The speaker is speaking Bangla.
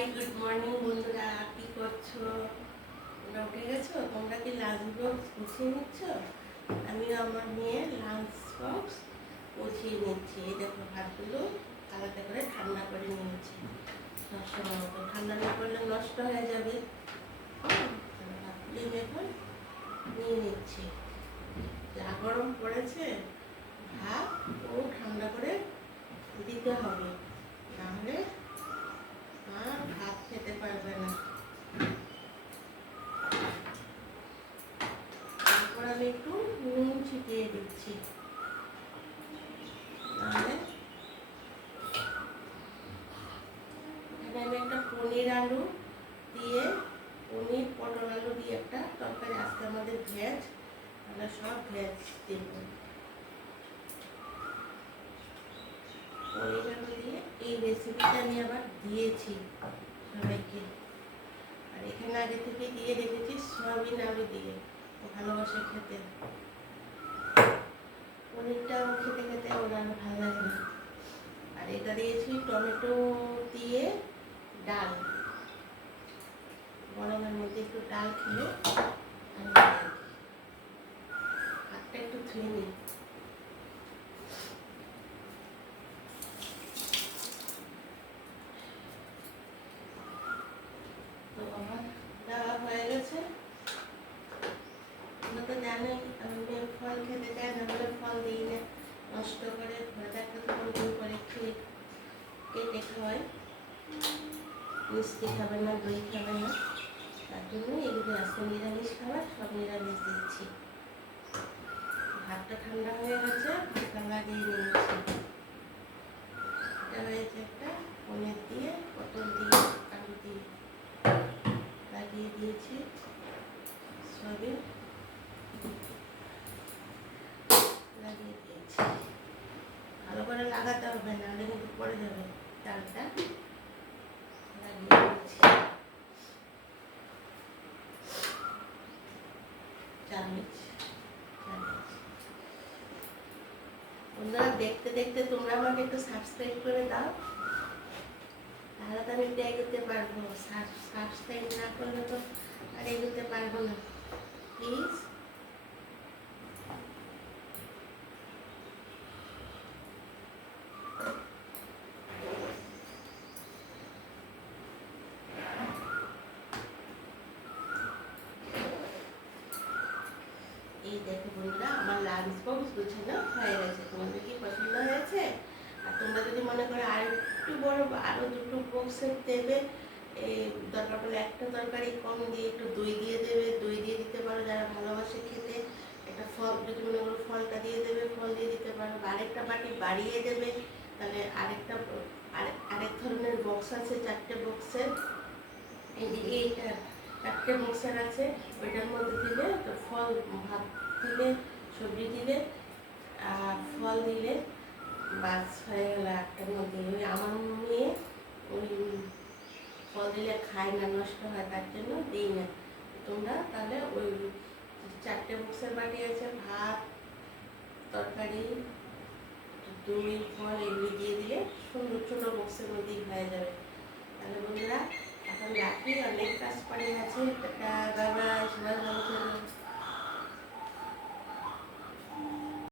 হাই, গুড মর্নিং বন্ধুরা, কি করছো? তোমরা উঠে গেছো? তোমরা কি লাঞ্চ বক্স গুছিয়ে নিচ্ছ? আমিও আমার মেয়ের লাঞ্চ বক্স গুছিয়ে নিচ্ছি। এই দেখো, ভাতগুলো আলাদা করে ঠান্ডা করে নিয়েছি। সবসময় মতো ঠান্ডা না করলে নষ্ট হয়ে যাবে। ভাতগুলি এখন নিয়ে নিচ্ছি। যা গরম পড়েছে, ভাত ও ঠান্ডা করে দিতে হবে, নাহলে আর ভাত খেতে পারবে না। তারপর আমি একটু নুন ছিটিয়ে দিচ্ছি, নাহলে এখানে আমি একটা পনির আলু দিয়ে, পনির পটল আলু দিয়ে একটা তরকারি, আজকে আমাদের ভেজ, আমরা সব ভেজ দেব। পনির আলু দিয়ে এই রেসিপিটা আমি আবার দিয়েছি সবাইকে। আর এখানে আগে থেকে দিয়ে রেখেছি সয়াবিন আলু দিয়ে, ও ভালোবাসে খেতে। পনিরটাও খেতে খেতে ওর আর ভালো লাগে না। আর এটা দিয়েছি টমেটো দিয়ে ডাল, গরমের মধ্যে একটু ডাল খেলে হাতটা একটু ধুয়ে নিই। তো আমার দেওয়া হয়ে গেছে। তোমরা তো জানোই আমি মেয়ে ফল খেতে চাই না, বলে ফল দিই না, নষ্ট করে ঘরে থাকতে তখন দই করে খেয়ে কেটে খাওয়াই। মিষ্টি খাবে না, দই খাবে না, তার জন্য এগুলো আজকে নিরামিষ খাবার, সব নিরামিষ দিচ্ছি। ভাতটা ঠান্ডা হয়ে গেছে, ভাতটা লাগিয়ে নিয়েছি। এটা হয়েছে একটা পনির দিয়ে, পটল দিয়ে, আলু দিয়ে লাগিয়ে দিয়েছি। সবই লাগিয়ে দিয়েছি। ভালো করে লাগাতে হবে, নাহলে কিন্তু পড়ে যাবে। ডালটা লাগিয়ে দিয়েছি। চামচ বন্ধুরা, দেখতে দেখতে তোমরা আমাকে একটু সাবস্ক্রাইব করে দাও, তাহলে তো আমি একটু এগোতে পারবো। সাবস্ক্রাইব না করলে তো আর এগোতে পারবো না। প্লিজ এই দেখো বন্ধুরা, আমার লাঞ্চ বক্স গুছানো হয়ে গেছে। তোমাদের কি পছন্দ হয়েছে? আর তোমরা যদি মনে করো আর একটু বড়, আরও দুটো বক্সের দেবে, এই দরকার পড়লে একটা তরকারি কম দিয়ে একটু দই দিয়ে দেবে, দই দিয়ে দিতে পারো যারা ভালোবাসে খেতে। একটা ফল যদি মনে করো ফলটা দিয়ে দেবে, ফল দিয়ে দিতে পারো। আরেকটা বাটি বাড়িয়ে দেবে, তাহলে আরেকটা আরেক ধরনের বক্স আছে, 4টে বক্সের। এই যে এইটা 4টে বক্সের আছে, ওইটার মধ্যে দিলে তো ফল, ভাত দিলে, সবজি দিলে আর ফল দিলে, বাস হয়ে গেল একটার মধ্যে। ওই আমার মেয়ে ওই ফল দিলে খায় না, নষ্ট হয়, তার জন্য দিই না। তোমরা তাহলে ওই 4টে বক্সের বাটি আছে, ভাত, তরকারি, দই, ফল এগুলি দিয়ে দিলে সুন্দর ছোটো বক্সের মধ্যেই হয়ে যাবে। তাহলে বন্ধুরা এখন রাখি, অনেক কাজ পড়ে আছে। টাটা, বাই বাই, সবাই ভালো থাকবে।